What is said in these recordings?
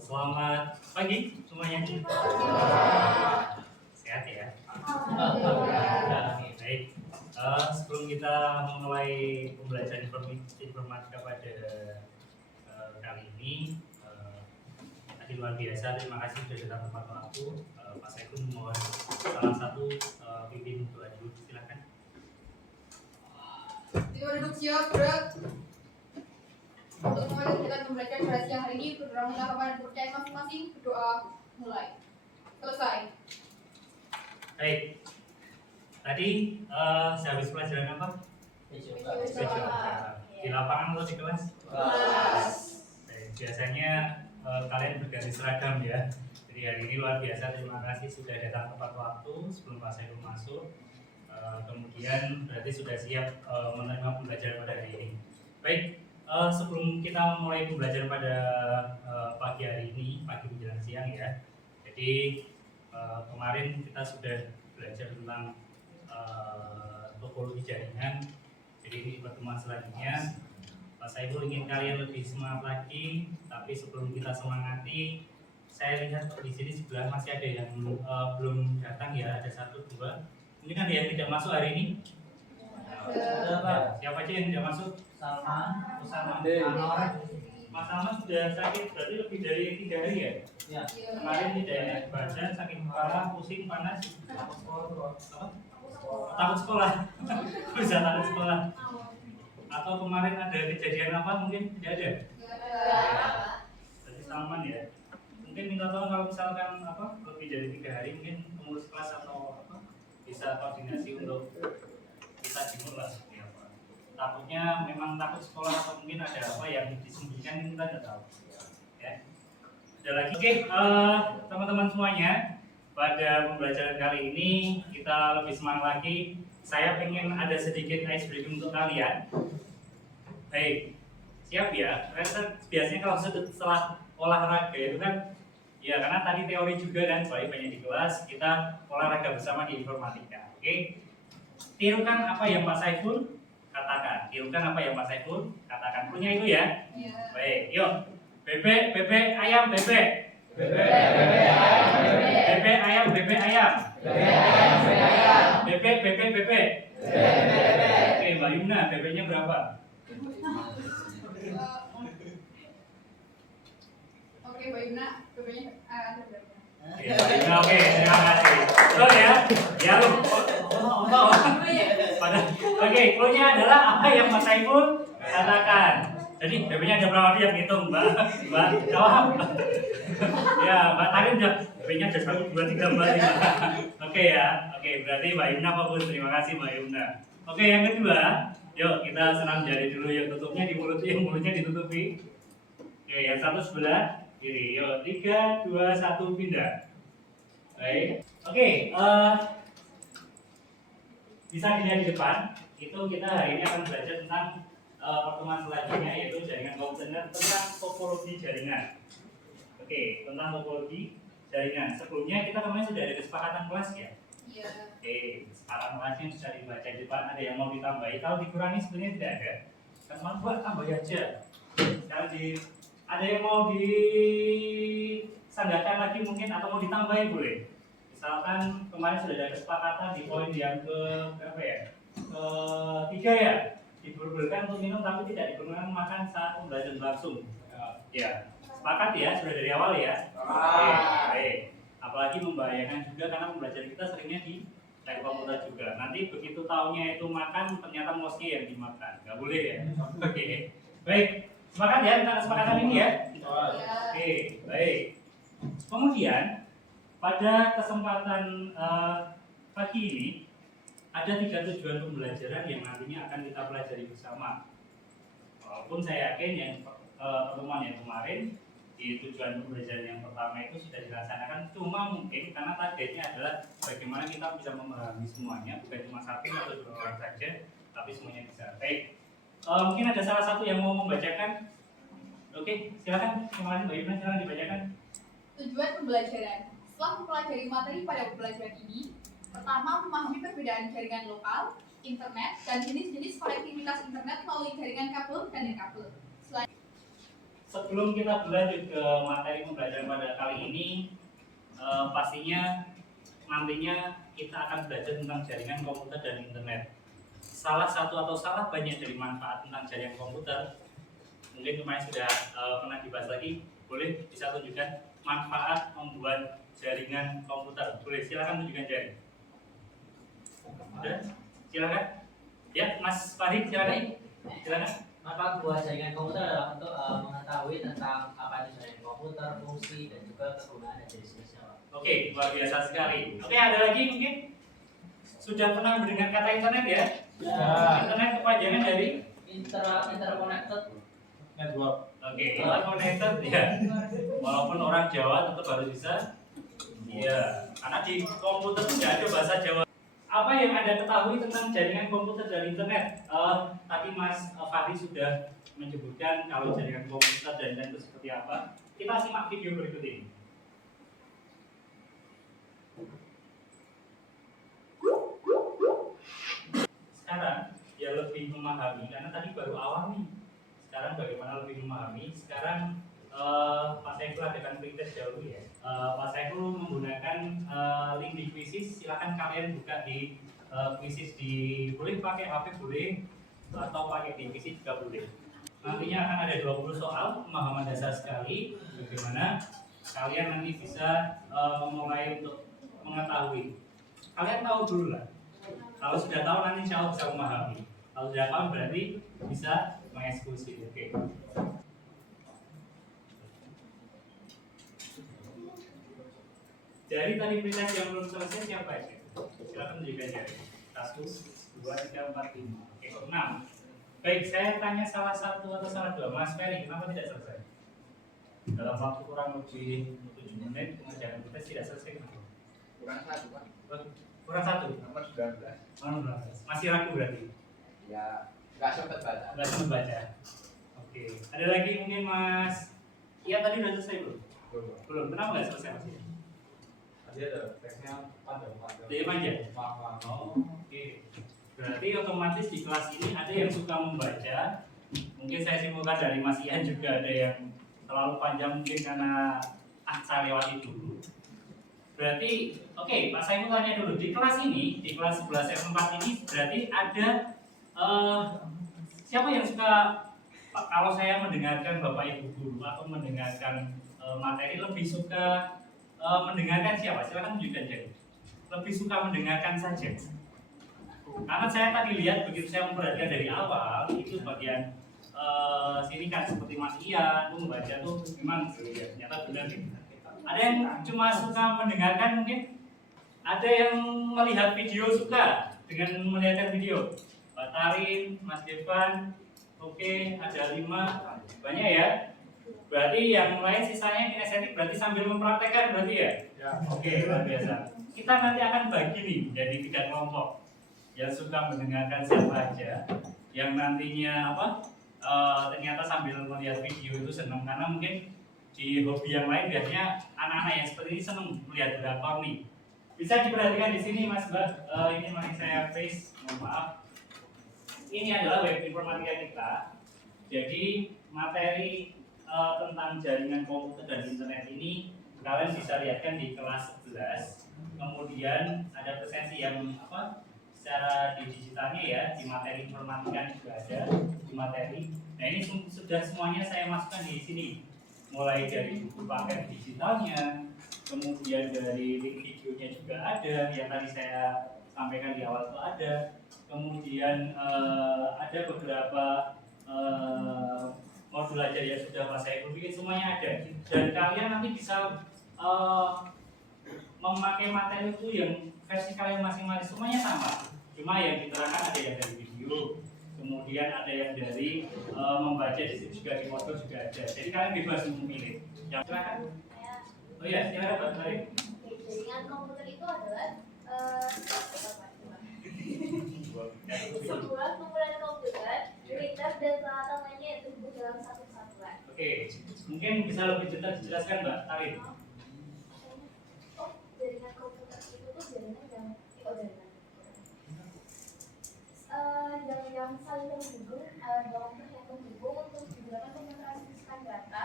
Selamat pagi semuanya. Sehat ya? Baik. Sebelum kita memulai pembelajaran informatika pada kali ini, tadi luar biasa. Terima kasih sudah datang tepat waktu. Pak Saiful mohon salah satu pimpin doa dulu. Silakan. Kita duduk siap, berat. Untuk melanjutkan pembelajaran pada siang hari ini, berdoa kepada kepercayaan masing-masing. Berdoa mulai. Selesai. Baik. Tadi sehabis pelajaran apa? Di lapangan atau di kelas? Kelas. Biasanya kalian berganti seragam ya. Jadi hari ini luar biasa. Terima kasih sudah datang tepat waktu sebelum Pak Saiful masuk. Kemudian berarti sudah siap menerima pembelajaran pada hari ini. Baik. Sebelum kita mulai pembelajaran pada pagi hari ini, pagi menjelang siang ya. Jadi kemarin kita sudah belajar tentang topologi jaringan. Jadi ini pertemuan selanjutnya. Pak Saiful ingin kalian lebih semangat lagi, tapi sebelum kita semangati, saya lihat di sini sebelah masih ada yang belum datang ya, ada 1, 2. Mungkin ada yang tidak masuk hari ini. Siapa aja yang tidak masuk? Salman, Anwar. Mas Salman sudah sakit berarti lebih dari 3 hari ya? Ya. Kemarin tidak enak badan, sakit kepala, pusing, panas. Takut sekolah. Bisa takut sekolah. Atau kemarin ada kejadian apa mungkin? Tidak ada. Berarti Salman ya. Mungkin minta tolong kalau misalkan lebih dari 3 hari mungkin pengurus kelas atau bisa koordinasi untuk kita dimulai. Takutnya memang takut sekolah atau mungkin ada apa yang disembunyikan kita tidak tahu ya. Ada lagi. Oke, teman-teman semuanya, pada pembelajaran kali ini kita lebih semangat lagi. Saya pengen ada sedikit ice breaking untuk kalian. Baik, siap ya. Biasanya kalau setelah olahraga itu kan ya, karena tadi teori juga dan banyak di kelas, kita olahraga bersama di informatika. Oke, tirukan apa yang Pak Saiful katakan. Tirukan apa yang Pak Saiful katakan. Punya itu ya? Iya. Baik, yuk. Bebek, bebek, ayam, bebek. Bebek, bebek, ayam, bebek. Bebek, ayam, bebek, ayam. Bebek, ayam, bebek, ayam. Bebek, bebek, bebek. Bebek, bebek, bebek. Oke, Mbak Yumna, bebeknya berapa? Oke, Mbak Yumna, bebeknya ada berapa? Oke, terima kasih. Oh ya, ya lu. Oke, clue-nya adalah apa yang Mas Saiful katakan. Jadi bebeknya ada berapa dia hitung, Mbak jawab. Ya, Mbak Tarin udah bebeknya ada 1, 2, 3, 4, 5. Oke ya, oke berarti Mbak Yumna fokus. Terima kasih Mbak Yumna. Oke, yang kedua, yuk kita senam jari dulu. Yang tutupnya di mulut, yang mulutnya ditutupi. Oke, yang satu sebelah kiri. Yuk, 3, 2, 1 pindah. Baik. Oke, bisa dilihat di depan. Itu kita hari ini akan belajar tentang pertemuan selanjutnya, yaitu jaringan komputer tentang topologi jaringan. Oke, tentang topologi jaringan. Sebelumnya kita kemarin sudah ada kesepakatan kelas ya. Iya. Oke, kesepakatan kelasnya sudah dibaca di depan. Ada yang mau ditambahi? Kalau dikurangi sebenarnya tidak ada. Teman buat tambah aja. Sekarang ada yang mau disandarkan lagi mungkin atau mau ditambahi boleh. Misalkan kemarin sudah ada kesepakatan di poin yang ke berapa ya? Ketiga ya, diperbolehkan untuk minum tapi tidak diperbolehkan makan saat pembelajaran berlangsung. Ya, sepakat ya, sudah dari awal ya. Oke, baik. Apalagi membahayakan juga karena pembelajaran kita seringnya di layar komputer juga. Nanti begitu taunya itu makan, ternyata mouse yang dimakan, nggak boleh ya. Oke, baik. Sepakat ya tentang kesepakatan ini ya. Oke, baik. Kemudian pada kesempatan pagi ini ada 3 tujuan pembelajaran yang nantinya akan kita pelajari bersama. Walaupun saya yakin yang pertemuan yang kemarin di tujuan pembelajaran yang pertama itu sudah dilaksanakan, cuma mungkin karena targetnya adalah bagaimana kita bisa memahami semuanya, bukan cuma 1 atau 2 orang saja, tapi semuanya bisa. Baik, mungkin ada salah satu yang mau membacakan. Oke, silakan. Kemarin Mbak Yuna silakan dibacakan. Tujuan pembelajaran. Setelah mempelajari materi pada pembelajaran ini, pertama, memahami perbedaan jaringan lokal, internet, dan jenis-jenis konektivitas internet melalui jaringan kabel dan non-kabel. sebelum kita berlanjut ke materi pembelajaran pada kali ini, pastinya nantinya kita akan belajar tentang jaringan komputer dan internet. Salah satu atau salah banyak dari manfaat tentang jaringan komputer, mungkin kemarin sudah pernah dibahas lagi. Boleh bisa tunjukkan manfaat membuat jaringan komputer. Boleh, silakan tunjukkan jari. Sudah? Silakan. Ya, Mas Farid, silakan. Silakan. Manfaat buat jaringan komputer adalah untuk mengetahui tentang apa itu jaringan komputer, fungsi, dan juga kegunaan dan jenis-jenisnya. Oke, luar biasa sekali. Oke, ada lagi mungkin? Sudah pernah mendengar kata internet ya? Ya. Internet kepanjangan dari? Interconnected Network. Oke, interconnected ya. Walaupun orang Jawa tetap harus bisa. Iya, karena di komputer tidak ada bahasa Jawa. Apa yang Anda ketahui tentang jaringan komputer dan internet? Tadi Mas Fahri sudah menyebutkan kalau jaringan komputer dan internet itu seperti apa. Kita simak video berikut ini. Sekarang ya lebih memahami, karena tadi baru awal nih. Sekarang bagaimana lebih memahami? Sekarang Pak Saiful adakan pretest dahulu ya. Pak Saiful menggunakan link di Quizizz. Silakan kalian buka di Quizizz, boleh pakai HP boleh, atau pakai di Quizizz juga boleh. Nantinya akan ada 20 soal pemahaman dasar sekali, bagaimana kalian nanti bisa memulai untuk mengetahui. Kalian tahu dulu lah. Kalau sudah tahu nanti insya Allah bisa memahami. Kalau sudah tahu berarti bisa mengeksekusi. Oke. Dari tadi pretest yang belum selesai siapa aja? Silakan tunjukkan jari. 1, 2, 3, 4, 5. Oke, 6. Baik, saya tanya salah satu atau salah dua. Mas Ferry, kenapa tidak selesai? Dalam waktu kurang lebih 7 menit pengerjaan pretest tidak selesai. Kenapa? Kurang satu Pak. Kurang 1. Nomor 19. Masih ragu berarti? Ya nggak sempat baca. Nggak sempat baca. Oke. Ada lagi mungkin Mas? Iya tadi udah selesai belum? Belum. Kenapa nggak selesai Mas? Tadi ada teksnya panjang. Jadi panjang. Oh, oke. Berarti otomatis di kelas ini ada yang suka membaca. Mungkin saya simpulkan dari Mas Ian juga ada yang terlalu panjang mungkin karena saya lewati dulu. Berarti, oke, Pak saya mau tanya dulu di kelas ini, di kelas 11 F4 ini berarti ada siapa yang suka kalau saya mendengarkan Bapak Ibu guru atau mendengarkan materi lebih suka mendengarkan siapa? Silakan tunjukkan jadi. Lebih suka mendengarkan saja. Karena saya tadi lihat begitu saya memperhatikan dari awal itu bagian sini kan seperti Mas Ian tuh membaca tuh memang ya, ternyata benar nih. Ada yang cuma suka mendengarkan mungkin, ada yang melihat video suka dengan melihatkan video. Mbak Tarin, Mas Devan, oke, ada 5, banyak ya. Berarti yang lain sisanya kinestetik berarti sambil mempraktekkan berarti ya? Ya. Oke, luar biasa. Kita nanti akan bagi nih jadi 3 kelompok. Yang suka mendengarkan siapa aja, yang nantinya ternyata sambil melihat video itu senang karena mungkin di hobi yang lain biasanya anak-anak yang seperti ini senang melihat drakor nih. Bisa diperhatikan di sini Mas Mbak, ini masih saya face, mohon maaf. Ini adalah web informatika kita. Jadi materi tentang jaringan komputer dan internet ini kalian bisa lihatkan di kelas 11. Kemudian ada presensi yang secara di digitalnya ya, di materi informatika juga ada di materi. Nah ini sudah semuanya saya masukkan di sini. Mulai dari buku paket digitalnya, kemudian dari link videonya juga ada, yang tadi saya sampaikan di awal itu ada, kemudian ada beberapa modul aja yang sudah Mas Saiful bikin, semuanya ada, dan kalian nanti bisa memakai materi itu yang versi kalian masing-masing, semuanya sama, cuma yang diterangkan ada yang dari video, kemudian ada yang dari membaca, di situ juga di modul juga ada. Jadi kalian bebas memilih. Yang silakan. Oh iya, silakan Pak Tarik. Jaringan komputer itu adalah sebuah kumpulan komputer, printer, dan peralatan lainnya yang terhubung dalam satu kesatuan. Oke, mungkin bisa lebih detail dijelaskan Mbak Tarik. Oh, jaringan komputer itu tuh jaringan yang saling terhubung, komputer yang terhubung untuk digunakan untuk mentransmisikan data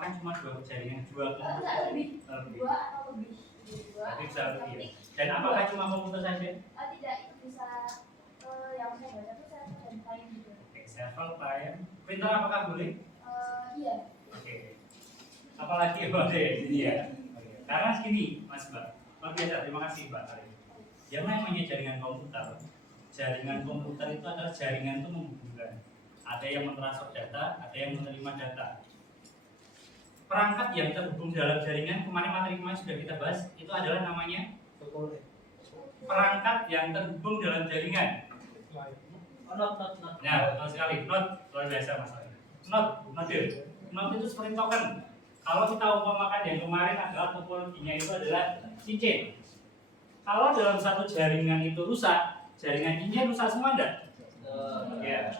kan cuma 2 jaringan, 2 Enggak, lebih. lebih. 2 atau lebih. 2 Tapi bisa lebih ya. tapi Dan apakah cuma komputer saja? tidak, itu bisa yang saya baca tuh saya dan lain juga. Oke, server, client, printer apakah boleh? Iya. Oke. Apalagi boleh ini ya. Oke. Karena segini, Mas Mbak. Luar biasa, terima kasih Mbak Ari. Yang namanya jaringan komputer. Jaringan komputer itu adalah jaringan itu menghubungkan. Ada yang mentransfer data, ada yang menerima data. Perangkat yang terhubung dalam jaringan, kemarin materi sudah kita bahas, itu adalah namanya perangkat yang terhubung dalam jaringan. Not. Nah, betul sekali. Not luar biasa Mas Ari. Not itu seperti token. Kalau kita umpamakan yang kemarin adalah topologinya itu adalah cincin. Kalau dalam satu jaringan itu rusak, jaringan cincin rusak semua enggak? Ya.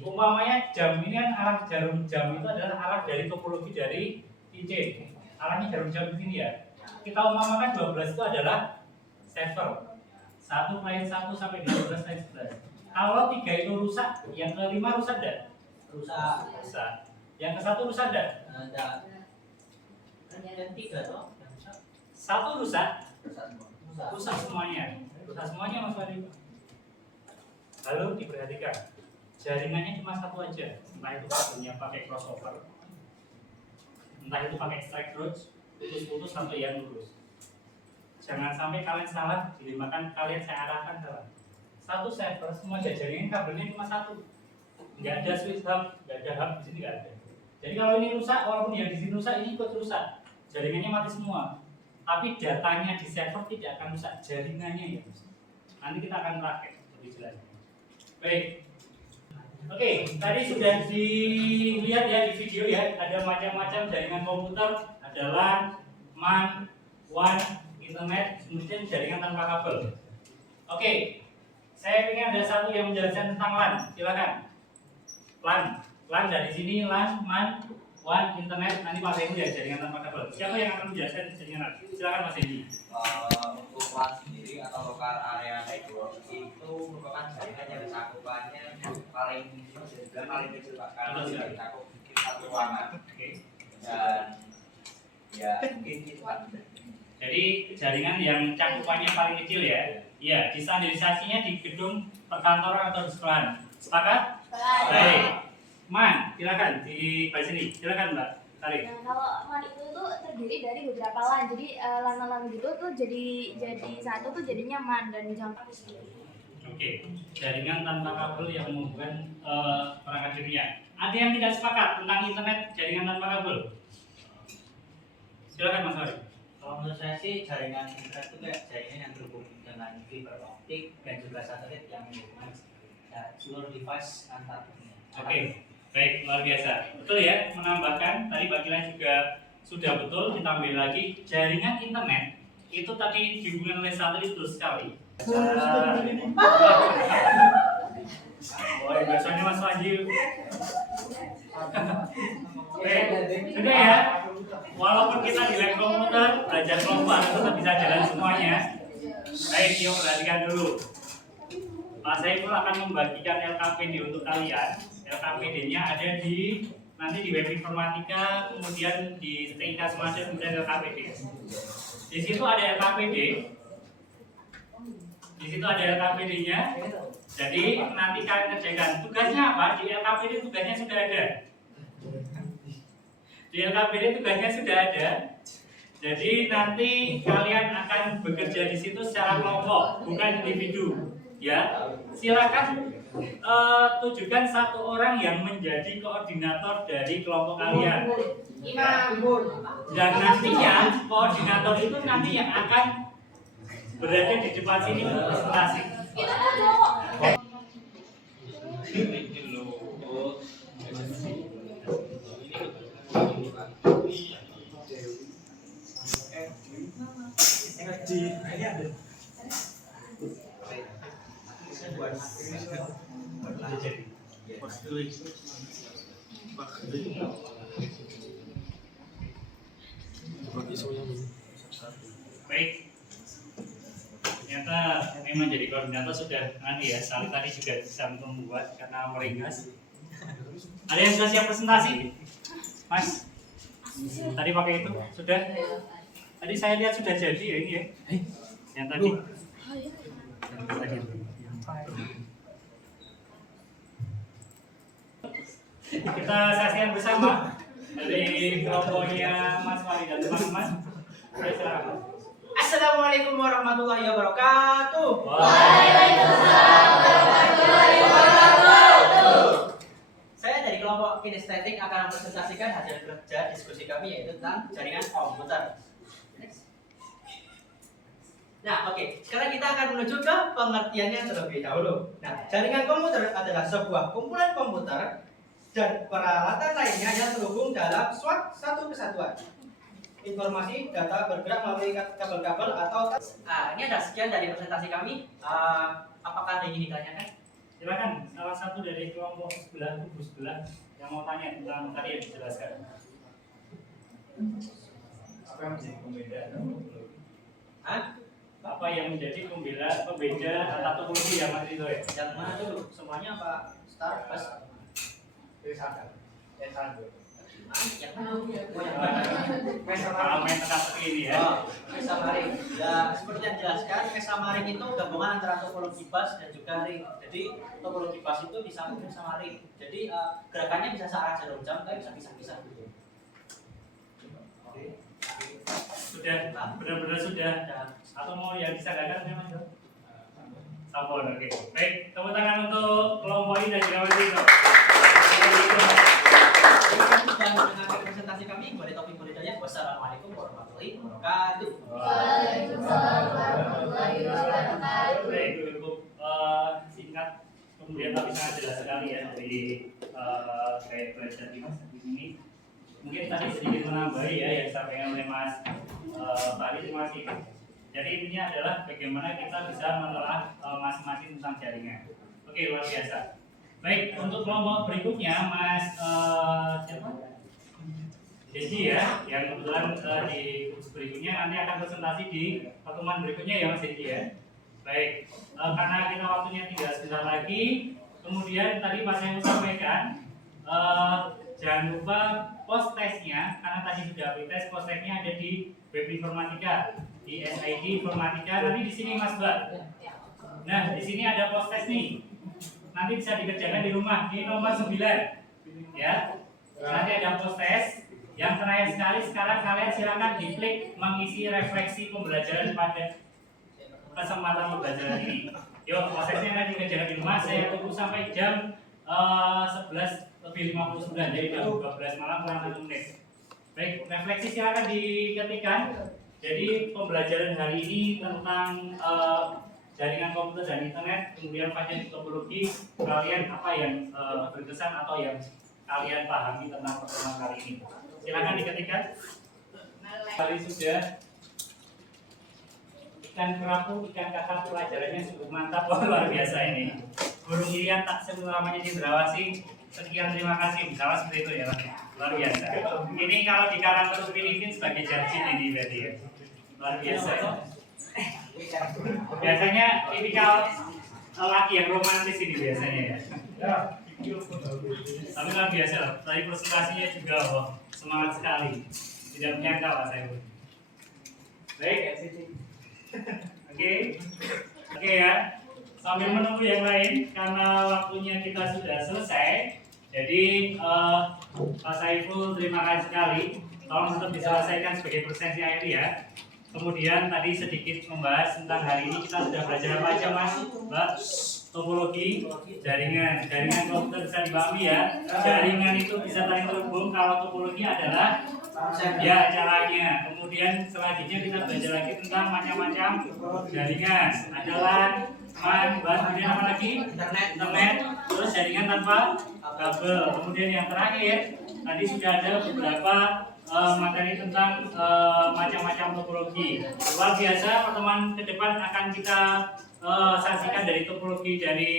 Umpamanya jam ini kan arah jarum jam itu adalah arah dari topologi dari cincin. Arahnya jarum jam begini ya. Kita umpamakan 12 itu adalah server. 1 client 1 sampai 12 client 11. Kalau 3 itu rusak, yang kelima rusak enggak? Rusak. Yang ke-1 rusak enggak? Enggak. Yang 3 toh? Satu rusak, Rusak. rusak semuanya. Rusak semuanya Mas Wadi. Lalu diperhatikan, jaringannya cuma satu aja. Entah itu kabelnya pakai crossover, entah itu pakai strike roach, putus-putus atau yang lurus. Jangan sampai kalian salah, dimakan kalian saya arahkan salah. Satu server semua jaringan kabelnya cuma satu. Nggak ada switch hub, nggak ada hub di sini nggak ada. Jadi kalau ini rusak, walaupun yang di sini rusak, ini ikut rusak. Jaringannya mati semua. Tapi datanya di server tidak akan rusak, jaringannya yang rusak. Nanti kita akan praktek lebih jelas. Baik. Oke, tadi sudah dilihat ya di video ya, ada macam-macam jaringan komputer, ada LAN, MAN, WAN, internet, kemudian jaringan tanpa kabel. Oke, saya ingin ada satu yang menjelaskan tentang LAN, silakan. LAN dari sini, LAN, MAN, WAN, internet, nanti Pak Hendi ya jaringan tanpa kabel. Siapa yang akan menjelaskan jaringan LAN? Silakan Mas Hendi. Untuk LAN sendiri atau local area network itu merupakan jaringan yang cakupannya paling kecil Pak, karena sudah mencakup mungkin satu ruangan. Oke. Dan ya mungkin itu Pak. Jadi jaringan yang cakupannya paling kecil ya. Iya, distandarisasinya di gedung perkantoran atau di sekolahan. Sepakat? Baik. Man, silakan di sini. Silakan Mbak. Tarik. Nah, kalau LAN itu tuh terdiri dari beberapa LAN. Jadi LAN gitu tuh jadi satu tuh jadinya MAN dan jangka sendiri. Oke. Jaringan tanpa kabel yang menghubungkan perangkat dunia. Ada yang tidak sepakat tentang internet jaringan tanpa kabel? Silakan Mas Ari. Kalau menurut saya sih jaringan internet itu kayak jaringan yang terhubung dengan fiber optik dan juga satelit yang menghubungkan seluruh device antar dunia. Oke. Baik, luar biasa. Betul ya, menambahkan tadi Mbak Kilan juga sudah betul, ditambah lagi jaringan internet itu tadi dihubungkan oleh satelit betul sekali. Oh, biasanya Mas Wajib. Baik, sudah ya. Walaupun kita di lab komputer belajar kelompok tetap bisa jalan semuanya. Baik, yuk perhatikan dulu. Pak Saiful akan membagikan LKPD untuk kalian. LKPD-nya ada nanti di web informatika, kemudian di TIK semacam, kemudian LKPD. Di situ ada LKPD. Di situ ada LKPD-nya. Jadi nanti kalian kerjakan. Tugasnya apa? Di LKPD tugasnya sudah ada. Di LKPD tugasnya sudah ada. Jadi nanti kalian akan bekerja di situ secara kelompok, bukan individu. Ya, silakan tujukan satu orang yang menjadi koordinator dari kelompok kalian. Dan nantinya koordinator itu nanti yang akan berada di depan sini untuk presentasi. Baik, ternyata memang jadi koordinator sudah nanti ya. Sali tadi juga bisa membuat karena meringkas. Ada yang sudah siap presentasi, Mas? Tadi pakai itu sudah. Tadi saya lihat sudah jadi ya ini ya. Yang tadi. Kita saksikan bersama dari kelompoknya Mas Wali dan teman-teman. Silakan. Assalamualaikum warahmatullahi wabarakatuh. Waalaikumsalam warahmatullahi wabarakatuh. Saya dari kelompok kinestetik akan mempresentasikan hasil kerja diskusi kami yaitu tentang jaringan komputer. Nah, oke. Sekarang kita akan menuju ke pengertiannya terlebih dahulu. Nah, jaringan komputer adalah sebuah kumpulan komputer dan peralatan lainnya yang terhubung dalam suatu kesatuan. Informasi data bergerak melalui kabel-kabel atau ini ada sekian dari presentasi kami. Apakah ada yang ingin ditanyakan? Silakan salah satu dari kelompok sebelah kubu sebelah yang mau tanya tentang tadi yang dijelaskan. Apa yang menjadi pembeda antara topologi? Apa yang menjadi pembeda antara topologi ya Mas Ridho ya? Yang mana dulu? Semuanya apa? Start plus yang mana? Oh, yang mana? Kalau main tengah seperti ini ya. Mesamaring. Ya, seperti yang dijelaskan, mesamaring itu gabungan antara topologi bus dan juga ring. Jadi topologi bus itu disambung sama ring. Jadi gerakannya bisa searah jarum jam, tapi bisa pisah-pisah gitu. Sudah, benar-benar sudah. Atau mau yang disadakan ya Mas? Sampun, oke. Baik, tepuk tangan untuk kelompok ini dan juga Mas Ridho. Sudah mendengarkan presentasi kami, boleh topik boleh tanya. Wassalamualaikum warahmatullahi wabarakatuh. Waalaikumsalam warahmatullahi wabarakatuh. Baik, cukup singkat, kemudian tapi sangat jelas sekali ya dari kayak belajar di Mas di sini. Mungkin tadi sedikit menambahi ya yang disampaikan oleh Mas Fahri, terima kasih. Jadi intinya adalah bagaimana kita bisa menelaah masing-masing tentang jaringan. Oke, luar biasa. Baik, untuk kelompok berikutnya Mas siapa? Deji ya, yang kebetulan di kursus berikutnya nanti akan presentasi di pertemuan berikutnya ya Mas Deji ya. Baik, karena kita waktunya tinggal sebentar lagi, kemudian tadi Pak saya sampaikan jangan lupa post testnya, karena tadi sudah tes post testnya ada di web informatika, di SID informatika. Nanti di sini Mas Mbak. Nah, di sini ada post test nih. Nanti bisa dikerjakan di rumah di nomor 9 ya. Nanti ada post test. Yang terakhir sekali sekarang kalian silakan diklik mengisi refleksi pembelajaran pada kesempatan pembelajaran ini. Yuk, post testnya nanti dikerjakan di rumah. Saya tunggu sampai jam 11:59, jadi jam 12 malam kurang 1 menit. Baik, refleksi silakan diketikkan. Jadi pembelajaran hari ini tentang jaringan komputer dan internet, kemudian pasien topologi, kalian apa yang berkesan atau yang kalian pahami tentang pertemuan kali ini. Silakan diketikkan. Kali sudah ikan kerapu, ikan kakap pelajarannya cukup mantap, luar biasa ini. Burung irian tak selamanya cendrawasih. Sekian, terima kasih. Misalnya seperti itu ya, luar biasa. Ini kalau di kalangan Filipina sebagai judge ini berarti ya, luar biasa. Biasanya tipikal laki yang romantis ini biasanya ya. Tapi luar biasa loh. Tadi presentasinya juga semangat sekali. Tidak menyangka Pak saya. Baik. Oke ya. Sambil menunggu yang lain karena waktunya kita sudah selesai. Jadi Pak Saiful terima kasih sekali. Tolong tetap diselesaikan sebagai presentasi akhir ya. Kemudian tadi sedikit membahas tentang hari ini kita sudah belajar apa aja Mas, Mbak? Topologi, jaringan komputer bisa dipahami ya. Jaringan itu bisa saling terhubung. Kalau topologi adalah ya caranya. Kemudian selanjutnya kita belajar lagi tentang macam-macam jaringan. Ada LAN, MAN, kemudian apa lagi? Internet. Terus jaringan tanpa kabel. Kemudian yang terakhir tadi sudah ada beberapa materi tentang macam-macam topologi. Luar biasa, pertemuan ke depan akan kita saksikan dari topologi dari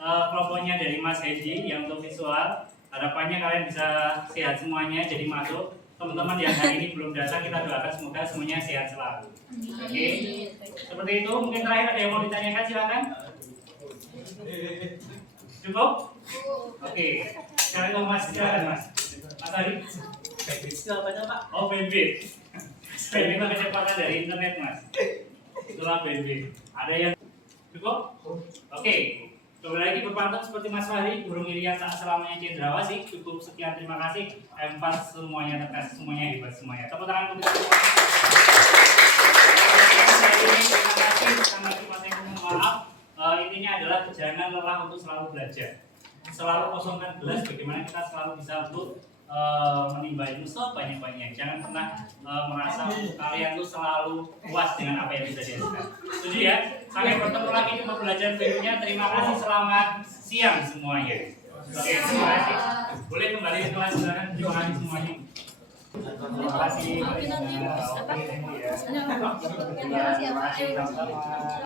kelompoknya dari Mas Hedi yang untuk visual. Harapannya kalian bisa sehat semuanya, jadi masuk. Teman-teman yang hari ini belum datang, kita doakan semoga semuanya sehat selalu. Oke, seperti itu. Mungkin terakhir ada yang mau ditanyakan, silakan. Cukup? Oke, sekarang Mas, silakan Mas. Mas Adi. Bandwidth itu apa Pak? Oh, bandwidth. Bandwidth itu kecepatan dari internet, Mas. Itulah bandwidth. Ada yang cukup? Oke. Kembali lagi berpantun seperti Mas Fahri, burung Irian tak selamanya cendrawasih. Cukup sekian, terima kasih. M4 semuanya tegas, semuanya hebat semuanya. Tepuk tangan untuk kita semua. Terima kasih, sama cuma saya mohon maaf. Intinya adalah jangan lelah untuk selalu belajar. Selalu kosongkan gelas, bagaimana kita selalu bisa untuk menimba ilmu sebanyak-banyaknya. Jangan pernah merasa kalian tuh selalu puas dengan apa yang bisa dilakukan. Setuju ya? Sampai bertemu lagi di pembelajaran berikutnya. Terima kasih, selamat siang semuanya. Oke, terima kasih. Boleh kembali ke kelas, silakan. Terima kasih semuanya. Terima kasih. Terima kasih. Sama-sama.